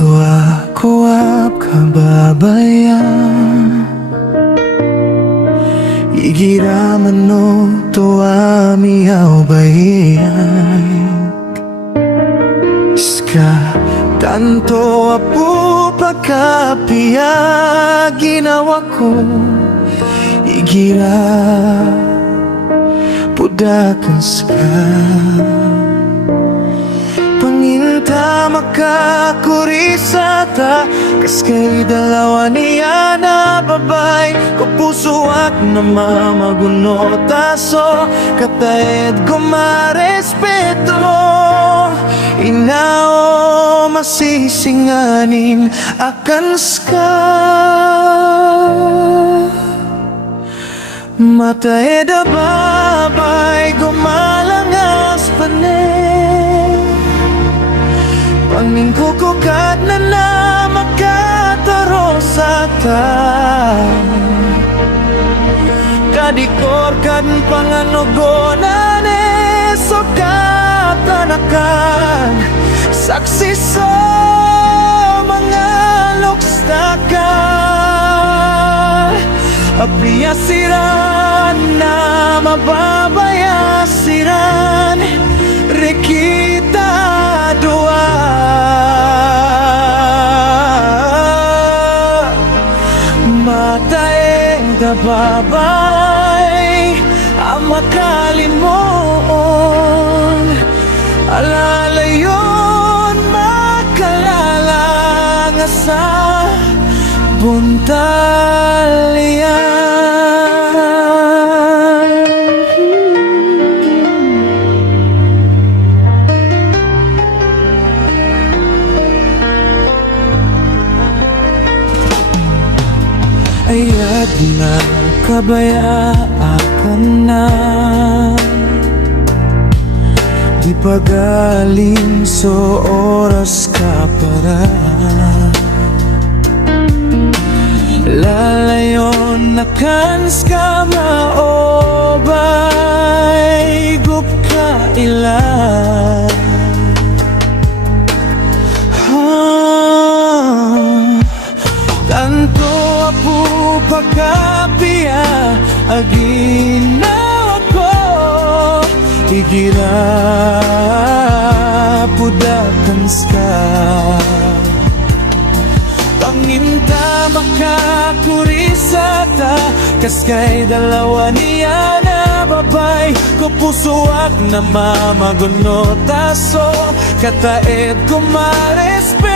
Tua kuap kababayan Igiraman no tua miyaw bayan Iska tanto apu pagkapia ginawa ko Igira pudakas ka Panginta makakurisata Kaskay dalawa niya na babay Kapuso at namamagunota So katayad gumarespeto Inao masisinganin akan ska Matay da babay gumalangas panen Pangingkukukat na makatarosata Kadikor kan panganugonan so katanakan Saksi so mga lukstakan Apiyasiran na mababayasiran Rikita dua Mataeng dababay Ang makalimon Alalayon makalalang sa buntalian Ayad na kabayaan na Di pagaling so oras ka para Lalayon na kans ka maobay Gup ka ilan Tanto apu pagkapia Aginaw ko Igira pudakans ka Panginta makakurisata Kaskay dalawa niya na babay Kupusuak na mamagunota So kataed kumarespeto